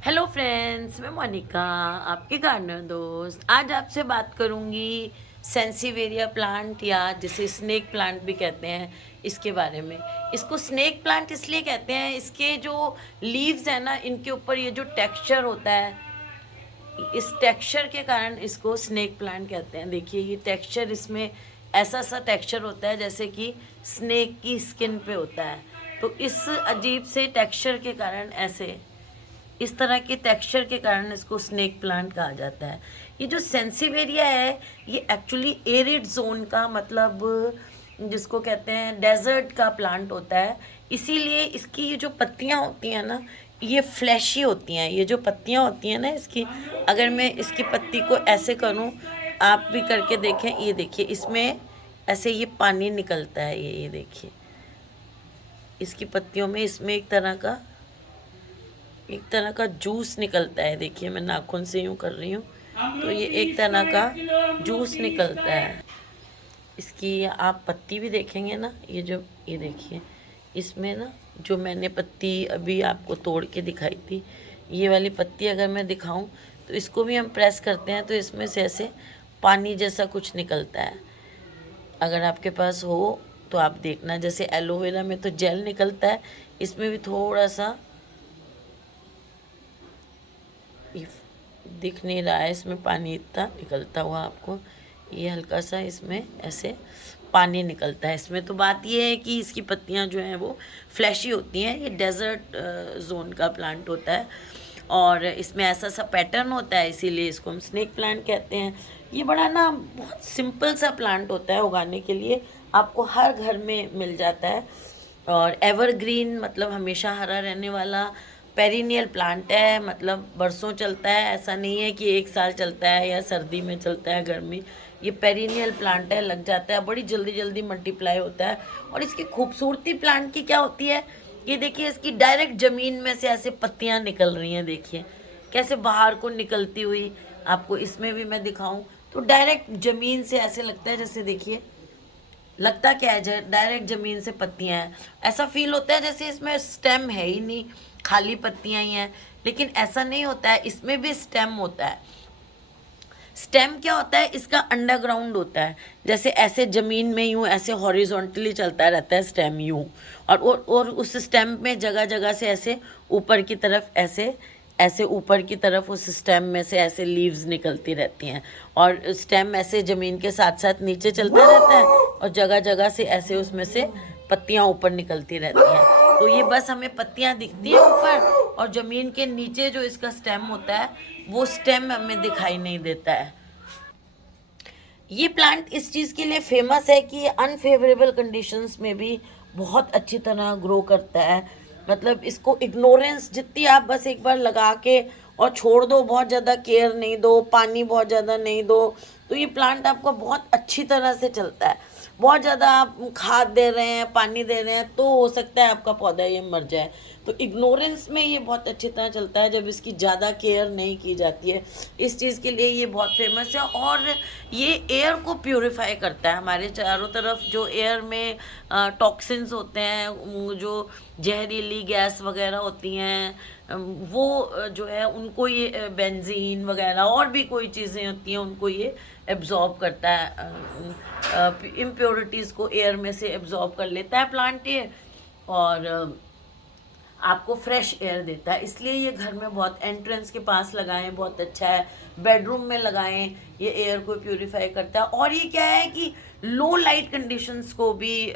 Hello friends, मैं मोनिका, आपकी gardener दोस्त। आज आपसे बात करूंगी सेंसिवेरिया प्लांट या जिसे स्नेक प्लांट भी कहते हैं, इसके बारे में। इसको स्नेक प्लांट इसलिए कहते हैं, इसके जो लीव्स हैं ना, इनके ऊपर ये जो टेक्सचर होता है, इस टेक्सचर के कारण इसको स्नेक प्लांट कहते हैं। देखिए ये टेक्सचर, इसमें ऐसा सा टेक्सचर होता है जैसे कि स्नेक की स्किन पे होता है। तो इस अजीब से टेक्सचर के कारण, ऐसे इस तरह के टेक्सचर के कारण इसको स्नेक प्लांट कहा जाता है। ये जो सेंसिवेरिया है, ये एक्चुअली एरिड जोन का, मतलब जिसको कहते हैं डेजर्ट का प्लांट होता है। इसीलिए इसकी ये जो पत्तियां होती हैं ना, ये फ्लैशी होती हैं। ये जो पत्तियां होती हैं ना इसकी, अगर मैं इसकी पत्ती को ऐसे करूं, आप भी करके देखें, ये देखिए इसमें ऐसे ये पानी निकलता है। ये देखिए इसकी पत्तियों में, इसमें एक तरह का जूस निकलता है। देखिए मैं नाखून से यूँ कर रही हूँ तो ये एक तरह का जूस निकलता है। इसकी आप पत्ती भी देखेंगे ना, ये देखिए इसमें ना, जो मैंने पत्ती अभी आपको तोड़ के दिखाई थी, ये वाली पत्ती अगर मैं दिखाऊं तो इसको भी हम प्रेस करते हैं तो इसमें से ऐसे पानी जैसा कुछ निकलता है। अगर आपके पास हो तो आप देखना, जैसे एलोवेरा में तो जेल निकलता है, इसमें भी थोड़ा सा, ये दिख नहीं रहा है इसमें पानी इतना निकलता हुआ आपको, ये हल्का सा इसमें ऐसे पानी निकलता है इसमें। तो बात ये है कि इसकी पत्तियां जो हैं वो फ्लैशी होती हैं। ये डेजर्ट जोन का प्लांट होता है और इसमें ऐसा सा पैटर्न होता है, इसीलिए इसको हम स्नेक प्लांट कहते हैं। ये बड़ा ना बहुत सिंपल सा प्लांट होता है, उगाने के लिए आपको हर घर में मिल जाता है। और एवरग्रीन, मतलब हमेशा हरा रहने वाला पेरिनियल प्लांट है, मतलब बरसों चलता है। ऐसा नहीं है कि एक साल चलता है या सर्दी में चलता है, गर्मी। ये पेरिनियल प्लांट है, लग जाता है, बड़ी जल्दी जल्दी मल्टीप्लाई होता है। और इसकी खूबसूरती प्लांट की क्या होती है, ये देखिए इसकी डायरेक्ट ज़मीन में से ऐसे पत्तियां निकल रही हैं। देखिए कैसे बाहर को निकलती हुई, आपको इसमें भी मैं दिखाऊं तो डायरेक्ट ज़मीन से ऐसे लगता है, जैसे देखिए लगता क्या है, डायरेक्ट ज़मीन से पत्तियां हैं। ऐसा फील होता है जैसे इसमें स्टेम है ही नहीं, खाली पत्तियां ही हैं। लेकिन ऐसा नहीं होता है, इसमें भी स्टेम होता है। स्टेम क्या होता है, इसका अंडरग्राउंड होता है, जैसे ऐसे ज़मीन में यूं ऐसे हॉरिजॉन्टली चलता रहता है स्टेम यूं, और उस स्टेम में जगह जगह से ऐसे ऊपर की तरफ, ऐसे ऐसे ऊपर की तरफ उस स्टेम में से ऐसे लीव्स निकलती रहती हैं। और स्टेम ऐसे ज़मीन के साथ साथ नीचे चलता रहता है और जगह जगह से ऐसे उसमें से पत्तियां ऊपर निकलती रहती हैं। तो ये बस हमें पत्तियां दिखती हैं ऊपर, और ज़मीन के नीचे जो इसका स्टेम होता है, वो स्टेम हमें दिखाई नहीं देता है। ये प्लांट इस चीज़ के लिए फेमस है कि ये अनफेवरेबल कंडीशंस में भी बहुत अच्छी तरह ग्रो करता है। मतलब इसको इग्नोरेंस, जितनी आप बस एक बार लगा के और छोड़ दो, बहुत ज़्यादा केयर नहीं दो, पानी बहुत ज़्यादा नहीं दो, तो ये प्लांट आपको बहुत अच्छी तरह से चलता है। बहुत ज़्यादा आप खाद दे रहे हैं, पानी दे रहे हैं, तो हो सकता है आपका पौधा ये मर जाए। तो इग्नोरेंस में ये बहुत अच्छी तरह चलता है, जब इसकी ज़्यादा केयर नहीं की जाती है। इस चीज़ के लिए ये बहुत फेमस है। और ये एयर को प्यूरिफाई करता है। हमारे चारों तरफ जो एयर में टॉक्सिन्स होते हैं, जो जहरीली गैस वगैरह होती हैं, वो जो है उनको ये बेंजीन वगैरह और भी कोई चीज़ें होती हैं, उनको ये एब्जॉर्ब करता है। इम्प्योरिटीज़ को एयर में से एब्जॉर्ब कर लेता है प्लांट ये, और आपको फ्रेश एयर देता है। इसलिए ये घर में बहुत, एंट्रेंस के पास लगाएं, बहुत अच्छा है। बेडरूम में लगाएं, ये एयर को प्यूरिफाई करता है। और ये क्या है कि लो लाइट कंडीशंस को भी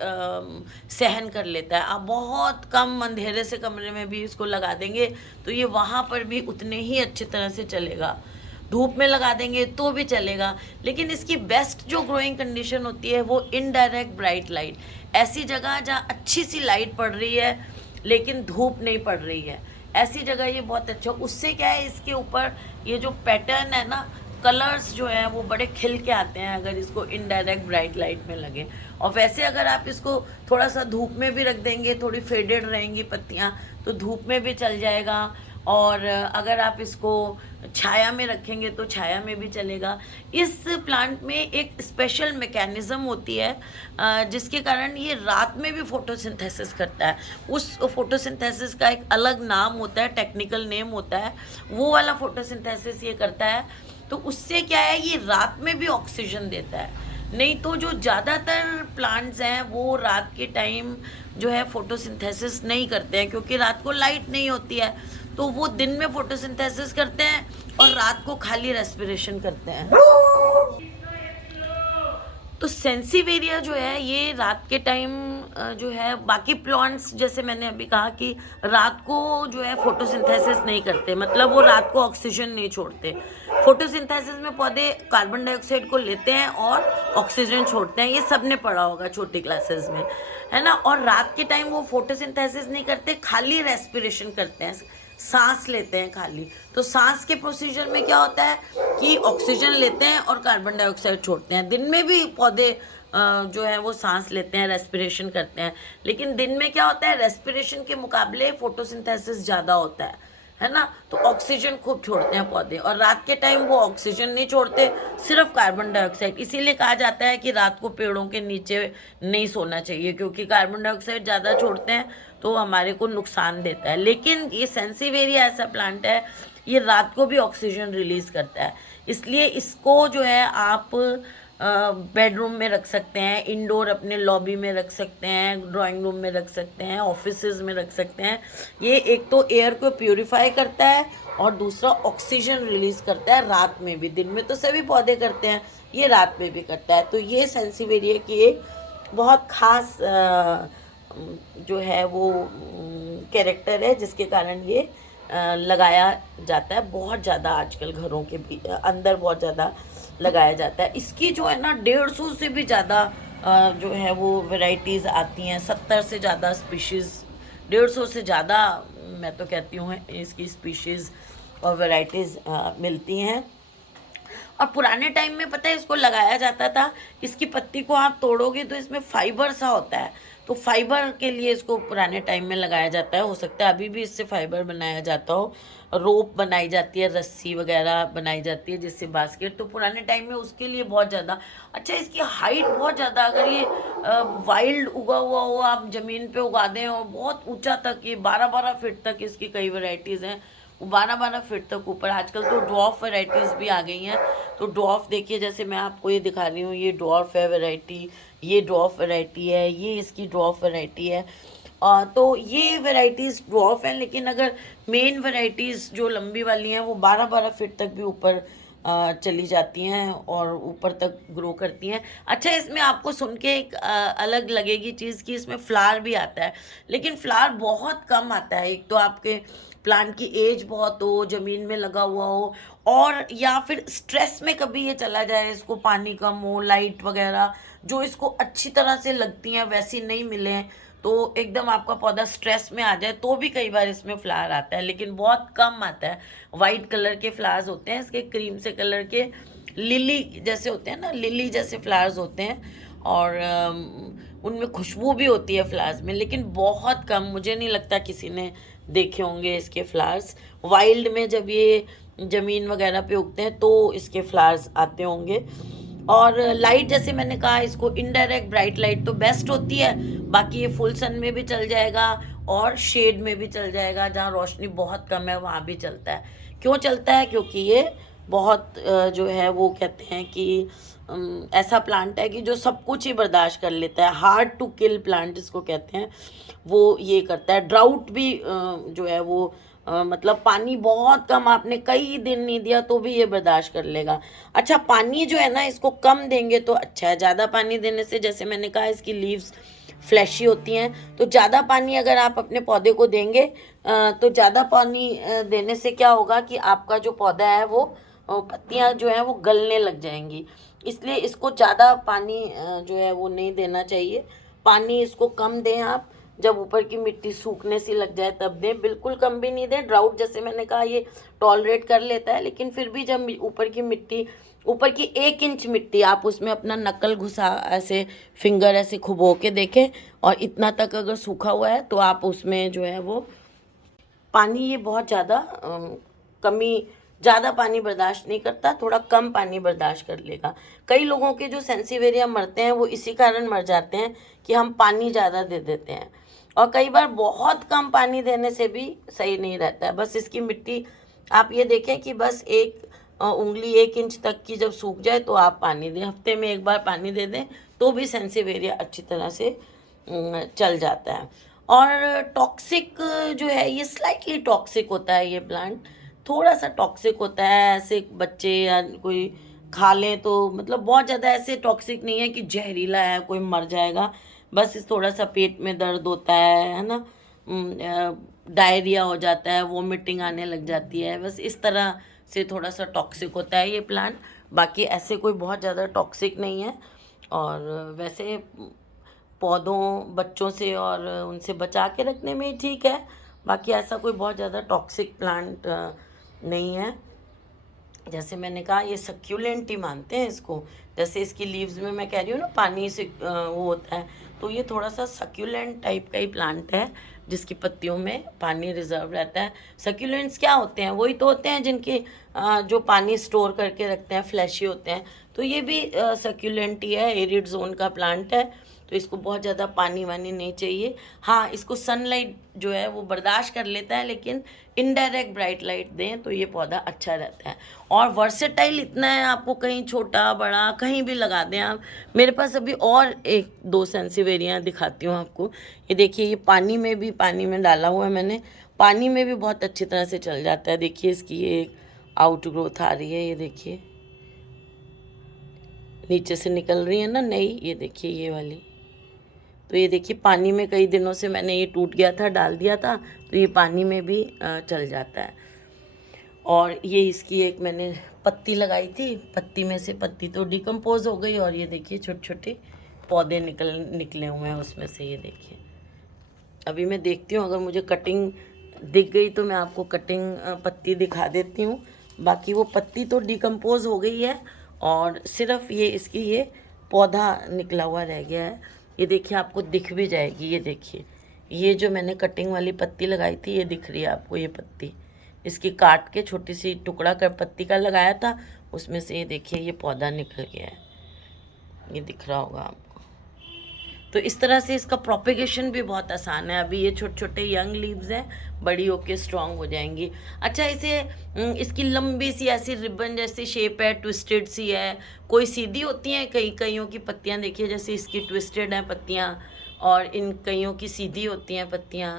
सहन कर लेता है। आप बहुत कम अंधेरे से कमरे में भी इसको लगा देंगे तो ये वहाँ पर भी उतने ही अच्छी तरह से चलेगा। धूप में लगा देंगे तो भी चलेगा। लेकिन इसकी बेस्ट जो ग्रोइंग कंडीशन होती है वो इनडायरेक्ट ब्राइट लाइट, ऐसी जगह जहाँ अच्छी सी लाइट पड़ रही है लेकिन धूप नहीं पड़ रही है, ऐसी जगह ये बहुत अच्छा। उससे क्या है, इसके ऊपर ये जो पैटर्न है ना, कलर्स जो है वो बड़े खिल के आते हैं अगर इसको इनडायरेक्ट ब्राइट लाइट में लगे। और वैसे अगर आप इसको थोड़ा सा धूप में भी रख देंगे, थोड़ी फेडेड रहेंगी पत्तियां, तो धूप में भी चल जाएगा। और अगर आप इसको छाया में रखेंगे तो छाया में भी चलेगा। इस प्लांट में एक स्पेशल मैकेनिज़्म होती है जिसके कारण ये रात में भी फोटोसिंथेसिस करता है। उस फोटोसिंथेसिस का एक अलग नाम होता है, टेक्निकल नेम होता है, वो वाला फोटोसिंथेसिस ये करता है। तो उससे क्या है, ये रात में भी ऑक्सीजन देता है। नहीं तो जो ज़्यादातर प्लांट्स हैं वो रात के टाइम जो है फोटोसिंथेसिस नहीं करते हैं, क्योंकि रात को लाइट नहीं होती है। तो वो दिन में फोटोसिंथेसिस करते हैं और रात को खाली रेस्पिरेशन करते हैं। तो सेंसिवेरिया जो है ये रात के टाइम जो है, बाकी प्लांट्स जैसे मैंने अभी कहा कि रात को जो है फोटोसिंथेसिस नहीं करते, मतलब वो रात को ऑक्सीजन नहीं छोड़ते। फोटोसिंथेसिस में पौधे कार्बन डाइऑक्साइड को लेते हैं और ऑक्सीजन छोड़ते हैं, ये सब ने पढ़ा होगा छोटी क्लासेस में, है ना। और रात के टाइम वो फोटोसिंथेसिस नहीं करते, खाली रेस्पिरेशन करते हैं, सांस लेते हैं खाली। तो सांस के प्रोसीजर में क्या होता है कि ऑक्सीजन लेते हैं और कार्बन डाइऑक्साइड छोड़ते हैं। दिन में भी पौधे जो है वो सांस लेते हैं, रेस्पिरेशन करते हैं, लेकिन दिन में क्या होता है, रेस्पिरेशन के मुकाबले फोटोसिंथेसिस ज़्यादा होता है ना। तो ऑक्सीजन खूब छोड़ते हैं पौधे, और रात के टाइम वो ऑक्सीजन नहीं छोड़ते, सिर्फ कार्बन डाइऑक्साइड। इसीलिए कहा जाता है कि रात को पेड़ों के नीचे नहीं सोना चाहिए, क्योंकि कार्बन डाइऑक्साइड ज़्यादा छोड़ते हैं तो हमारे को नुकसान देता है। लेकिन ये सेंसिवेरिया ऐसा प्लांट है, ये रात को भी ऑक्सीजन रिलीज़ करता है, इसलिए इसको जो है आप बेडरूम में रख सकते हैं, इंडोर अपने लॉबी में रख सकते हैं, ड्राइंग रूम में रख सकते हैं, ऑफिसेज में रख सकते हैं। ये एक तो एयर को प्यूरिफाई करता है और दूसरा ऑक्सीजन रिलीज़ करता है रात में भी। दिन में तो सभी पौधे करते हैं, ये रात में भी करता है। तो ये सेंसिवेरिया की एक बहुत ख़ास जो है वो कैरेक्टर है, जिसके कारण ये लगाया जाता है बहुत ज़्यादा। आजकल घरों के भी अंदर बहुत ज़्यादा लगाया जाता है। इसकी जो है ना 150 से भी ज़्यादा जो है वो वैरायटीज़ आती हैं, 70 से ज़्यादा स्पीशीज़, 150 से ज़्यादा मैं तो कहती हूँ इसकी स्पीशीज़ और वैरायटीज़ मिलती हैं। और पुराने टाइम में पता है इसको लगाया जाता था, इसकी पत्ती को आप तोड़ोगे तो इसमें फाइबर सा होता है, तो फाइबर के लिए इसको पुराने टाइम में लगाया जाता है। हो सकता है अभी भी इससे फाइबर बनाया जाता हो, रोप बनाई जाती है, रस्सी वगैरह बनाई जाती है जिससे बास्केट, तो पुराने टाइम में उसके लिए बहुत ज़्यादा अच्छा। इसकी हाइट बहुत ज़्यादा, अगर ये वाइल्ड उगा हुआ हो, आप ज़मीन पे उगा दें, और बहुत ऊंचा तक, ये 12-12 फीट तक इसकी कई वैरायटीज़ हैं, वो 12-12 फीट तक ऊपर। आजकल तो ड्वार्फ वैरायटीज़ भी आ गई हैं। तो ड्वार्फ देखिए, जैसे मैं आपको ये दिखा रही हूँ, ये ड्वार्फ है वैरायटी, ये ड्वार्फ वैरायटी है, ये इसकी ड्वार्फ वैरायटी है। तो ये वैरायटीज़ ड्वार्फ हैं, लेकिन अगर मेन वैरायटीज़ जो लंबी वाली हैं वो 12-12 फीट तक भी ऊपर चली जाती हैं और ऊपर तक ग्रो करती हैं। अच्छा, इसमें आपको सुन के एक अलग लगेगी चीज़ कि इसमें फ्लावर भी आता है, लेकिन फ्लावर बहुत कम आता है। एक तो आपके प्लांट की एज बहुत हो, ज़मीन में लगा हुआ हो, और या फिर स्ट्रेस में कभी ये चला जाए, इसको पानी कम हो, लाइट वगैरह जो इसको अच्छी तरह से लगती हैं वैसी नहीं मिले, तो एकदम आपका पौधा स्ट्रेस में आ जाए तो भी कई बार इसमें फ्लावर आता है, लेकिन बहुत कम आता है। वाइट कलर के फ्लावर्स होते हैं इसके, क्रीम से कलर के लिली जैसे होते हैं ना, लिली जैसे फ्लावर्स होते हैं, और उनमें खुशबू भी होती है फ्लावर्स में, लेकिन बहुत कम। मुझे नहीं लगता किसी ने देखे होंगे इसके फ्लावर्स। वाइल्ड में जब ये ज़मीन वगैरह पे उगते हैं तो इसके फ्लावर्स आते होंगे। और लाइट, जैसे मैंने कहा, इसको इनडायरेक्ट ब्राइट लाइट तो बेस्ट होती है, बाकी ये फुल सन में भी चल जाएगा और शेड में भी चल जाएगा, जहाँ रोशनी बहुत कम है वहाँ भी चलता है। क्यों चलता है? क्योंकि ये बहुत जो है वो कहते हैं कि ऐसा प्लांट है कि जो सब कुछ ही बर्दाश्त कर लेता है। हार्ड टू किल प्लांट जिसको कहते हैं, वो ये करता है। ड्राउट भी जो है वो मतलब पानी बहुत कम आपने कई दिन नहीं दिया तो भी ये बर्दाश्त कर लेगा। अच्छा, पानी जो है ना इसको कम देंगे तो अच्छा है। ज़्यादा पानी देने से, जैसे मैंने कहा, इसकी लीव्स फ्लैशी होती हैं, तो ज़्यादा पानी अगर आप अपने पौधे को देंगे तो ज़्यादा पानी देने से क्या होगा कि आपका जो पौधा है वो पत्तियाँ जो है वो गलने लग जाएंगी। इसलिए इसको ज़्यादा पानी जो है वो नहीं देना चाहिए। पानी इसको कम दें आप, जब ऊपर की मिट्टी सूखने सी लग जाए तब दें, बिल्कुल कम भी नहीं दें। ड्राउट जैसे मैंने कहा ये टॉलरेट कर लेता है, लेकिन फिर भी जब ऊपर की मिट्टी, ऊपर की 1 इंच मिट्टी आप उसमें अपना नकल घुसा, ऐसे फिंगर ऐसे खुबो के देखें, और इतना तक अगर सूखा हुआ है तो आप उसमें जो है वो पानी ये बहुत ज़्यादा कमी, ज़्यादा पानी बर्दाश्त नहीं करता, थोड़ा कम पानी बर्दाश्त कर लेगा। कई लोगों के जो सेंसिवेरिया मरते हैं वो इसी कारण मर जाते हैं कि हम पानी ज़्यादा दे देते हैं, और कई बार बहुत कम पानी देने से भी सही नहीं रहता है। बस इसकी मिट्टी आप ये देखें कि बस एक उंगली 1 इंच तक की जब सूख जाए तो आप पानी दें, हफ्ते में 1 बार पानी दे दें तो भी सेंसिवेरिया अच्छी तरह से चल जाता है। और टॉक्सिक जो है ये स्लाइटली टॉक्सिक होता है, ये प्लांट थोड़ा सा टॉक्सिक होता है। ऐसे बच्चे या कोई खा लें तो मतलब बहुत ज़्यादा ऐसे टॉक्सिक नहीं है कि जहरीला है कोई मर जाएगा, बस इस थोड़ा सा पेट में दर्द होता है ना, डायरिया हो जाता है, वोमिटिंग आने लग जाती है, बस इस तरह से थोड़ा सा टॉक्सिक होता है ये प्लांट। बाकी ऐसे कोई बहुत ज़्यादा टॉक्सिक नहीं है। और वैसे पौधों बच्चों से और उनसे बचा के रखने में ही ठीक है, बाकी ऐसा कोई बहुत ज़्यादा टॉक्सिक प्लांट नहीं है। जैसे मैंने कहा ये सक्यूलेंट ही मानते हैं इसको, जैसे इसकी लीव्स में मैं कह रही हूँ ना पानी से वो होता है, तो ये थोड़ा सा सक्यूलेंट टाइप का ही प्लांट है जिसकी पत्तियों में पानी रिजर्व रहता है। सक्यूलेंट्स क्या होते हैं? वही तो होते हैं जिनके जो पानी स्टोर करके रखते हैं, फ्लैशी होते हैं, तो ये भी सक्यूलेंट ही है, एरिड जोन का प्लांट है, तो इसको बहुत ज़्यादा पानी वानी नहीं चाहिए। हाँ, इसको सनलाइट जो है वो बर्दाश्त कर लेता है, लेकिन इनडायरेक्ट ब्राइट लाइट दें तो ये पौधा अच्छा रहता है। और वर्सेटाइल इतना है, आपको कहीं छोटा बड़ा कहीं भी लगा दें आप। मेरे पास अभी और 1-2 सेंसिवेरिया दिखाती हूँ आपको। ये देखिए, ये पानी में डाला हुआ है मैंने, पानी में भी बहुत अच्छी तरह से चल जाता है। देखिए इसकी ये आउट ग्रोथ आ रही है, ये देखिए नीचे से निकल रही है ना नई, ये देखिए ये वाली। तो ये देखिए पानी में कई दिनों से मैंने ये टूट गया था, डाल दिया था, तो ये पानी में भी चल जाता है। और ये इसकी एक मैंने पत्ती लगाई थी, पत्ती में से पत्ती तो डिकम्पोज हो गई, और ये देखिए छोटे छोटे पौधे निकले हुए हैं उसमें से, ये देखिए। अभी मैं देखती हूँ अगर मुझे कटिंग दिख गई तो मैं आपको कटिंग पत्ती दिखा देती हूँ। बाकी वो पत्ती तो डिकम्पोज हो गई है, और सिर्फ ये इसकी ये पौधा निकला हुआ रह गया है। ये देखिए आपको दिख भी जाएगी, ये देखिए ये जो मैंने कटिंग वाली पत्ती लगाई थी ये दिख रही है आपको, ये पत्ती इसकी काट के छोटी सी टुकड़ा कर पत्ती का लगाया था, उसमें से ये देखिए ये पौधा निकल गया है, ये दिख रहा होगा आपको। तो इस तरह से इसका प्रोपेगेशन भी बहुत आसान है। अभी ये छोटे छोटे यंग लीव्स हैं, बड़ी होके स्ट्रांग हो जाएंगी। अच्छा, इसे इसकी लंबी सी ऐसी रिबन जैसी शेप है, ट्विस्टेड सी है, कोई सीधी होती हैं, कईयों की पत्तियां देखिए जैसे इसकी ट्विस्टेड हैं पत्तियां, और इन कईयों की सीधी होती हैं पत्तियां।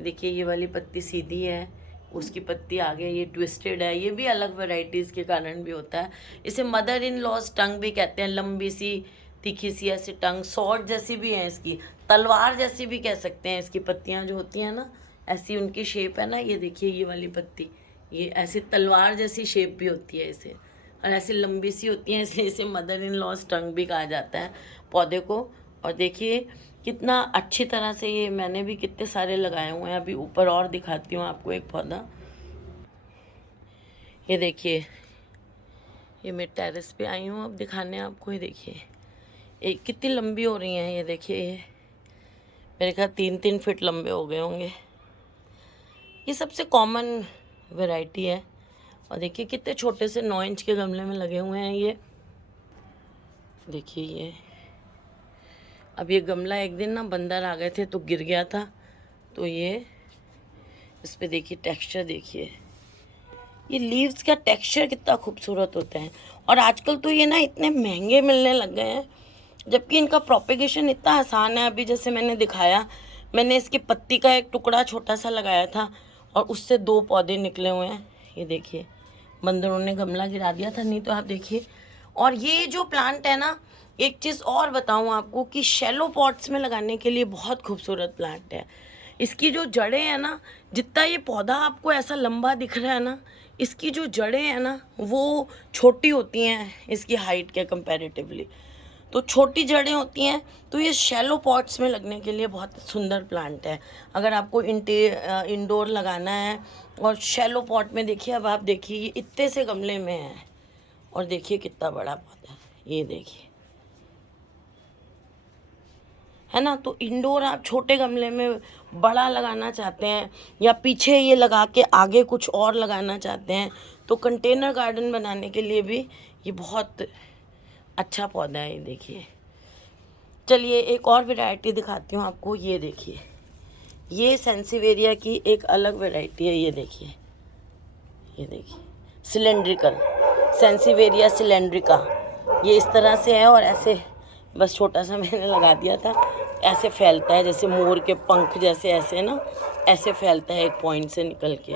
देखिए ये वाली पत्ती सीधी है, उसकी पत्ती आगे ये ट्विस्टेड है, ये भी अलग वैरायटीज़ के कारण भी होता है। इसे मदर इन लॉज टंग भी कहते हैं, लंबी सी तीखी सी ऐसी टंग, सॉर्ड जैसी भी है इसकी, तलवार जैसी भी कह सकते हैं। इसकी पत्तियां जो होती हैं ना, ऐसी उनकी शेप है ना, ये देखिए ये वाली पत्ती ये ऐसी तलवार जैसी शेप भी होती है इसे, और ऐसी लंबी सी होती है, इसलिए इसे मदर इन लॉज टंग भी कहा जाता है पौधे को। और देखिए कितना अच्छी तरह से ये मैंने भी कितने सारे लगाए हुए हैं। अभी ऊपर और दिखाती हूँ आपको एक पौधा, ये देखिए ये मैं टेरेस पे आई हूँ अब दिखाने आपको। ये देखिए ये कितनी लंबी हो रही हैं, ये देखिए ये मेरे ख्याल 3-3 फीट लंबे हो गए होंगे। ये सबसे कॉमन वैरायटी है। और देखिए कितने छोटे से 9 इंच के गमले में लगे हुए हैं ये। देखिए ये अब ये गमला एक दिन ना बंदर आ गए थे तो गिर गया था, तो ये इस पे देखिए टेक्सचर देखिए, ये लीव्स का टेक्सचर कितना खूबसूरत होता है। और आजकल तो ये ना इतने महंगे मिलने लग गए हैं, जबकि इनका प्रोपेगेशन इतना आसान है। अभी जैसे मैंने दिखाया, मैंने इसकी पत्ती का एक टुकड़ा छोटा सा लगाया था और उससे 2 पौधे निकले हुए हैं। ये देखिए बंदरों ने गमला गिरा दिया था, नहीं तो आप देखिए। और ये जो प्लांट है ना, एक चीज़ और बताऊं आपको कि शैलो पॉट्स में लगाने के लिए बहुत खूबसूरत प्लांट है। इसकी जो जड़ें हैं ना, जितना ये पौधा आपको ऐसा लंबा दिख रहा है ना, इसकी जो जड़ें हैं ना वो छोटी होती हैं इसकी हाइट के कंपैरेटिवली, तो छोटी जड़ें होती हैं, तो ये शैलो पॉट्स में लगने के लिए बहुत सुंदर प्लांट है। अगर आपको इंडोर लगाना है और शैलो पॉट में, देखिए अब आप देखिए ये इतने से गमले में है और देखिए कितना बड़ा पौधा है, ये देखिए है ना। तो इंडोर आप छोटे गमले में बड़ा लगाना चाहते हैं या पीछे ये लगा के आगे कुछ और लगाना चाहते हैं तो कंटेनर गार्डन बनाने के लिए भी ये बहुत अच्छा पौधा है। ये देखिए, चलिए एक और वैरायटी दिखाती हूँ आपको। ये देखिए, ये सेंसिवेरिया की एक अलग वैरायटी है। ये देखिए, ये देखिए, सिलेंड्रिकल सेंसिवेरिया सिलेंड्रिका। ये इस तरह से है और ऐसे बस छोटा सा मैंने लगा दिया था, ऐसे फैलता है जैसे मोर के पंख जैसे, ऐसे ना ऐसे फैलता है एक पॉइंट से निकल के।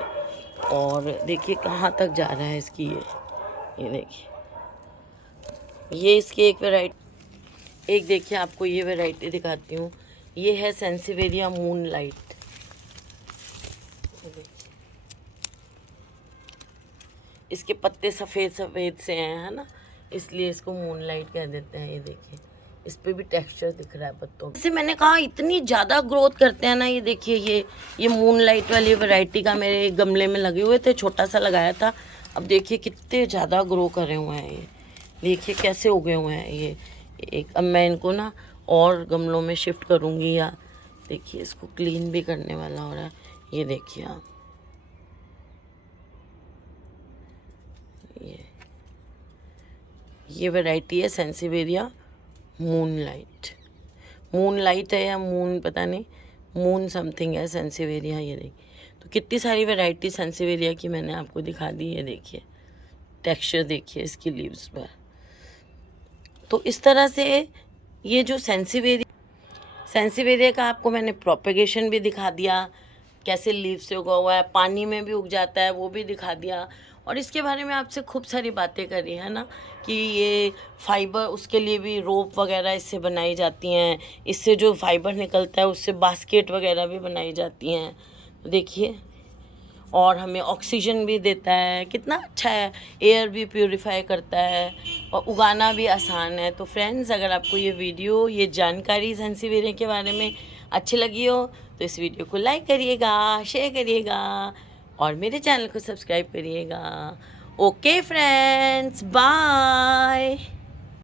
और देखिए कहाँ तक जा रहा है इसकी ये देखिए, ये इसकी एक वैरायटी। एक देखिए आपको ये वैरायटी दिखाती हूँ। ये है सेंसिवेरिया मून लाइट। इसके पत्ते सफ़ेद सफ़ेद से हैं, है ना, इसलिए इसको मून लाइट कह देते हैं। ये देखिए, इस पे भी टेक्सचर दिख रहा है पत्तों। जैसे मैंने कहा इतनी ज़्यादा ग्रोथ करते हैं ना। ये देखिए, ये मून लाइट वाली वैरायटी का मेरे गमले में लगे हुए थे, छोटा सा लगाया था। अब देखिए कितने ज़्यादा ग्रो करे हुए हैं। ये देखिए कैसे उगे हुए हैं ये एक। अब मैं इनको ना और गमलों में शिफ्ट करूँगी, या देखिए इसको क्लीन भी करने वाला हो रहा है। ये देखिए आप, ये वैरायटी है सेंसिवेरिया मून लाइट है या मून पता नहीं, मून समथिंग है सेंसिवेरिया। ये देखिए, तो कितनी सारी वैरायटी सेंसिवेरिया की मैंने आपको दिखा दी। ये देखिए टेक्सचर देखिए इसकी लीव्स पर। तो इस तरह से ये जो सेंसिवेरिया का आपको मैंने प्रोपेगेशन भी दिखा दिया, कैसे लीव से उगा हुआ है, पानी में भी उग जाता है वो भी दिखा दिया। और इसके बारे में आपसे खूब सारी बातें करी है ना, कि ये फाइबर, उसके लिए भी रोप वगैरह इससे बनाई जाती हैं। इससे जो फाइबर निकलता है उससे बास्केट वगैरह भी बनाई जाती हैं। देखिए, और हमें ऑक्सीजन भी देता है, कितना अच्छा है। एयर भी प्यूरिफाई करता है और उगाना भी आसान है। तो फ्रेंड्स, अगर आपको ये वीडियो, ये जानकारी सेंसिवेरिया के बारे में अच्छी लगी हो तो इस वीडियो को लाइक करिएगा, शेयर करिएगा और मेरे चैनल को सब्सक्राइब करिएगा। Okay friends, bye.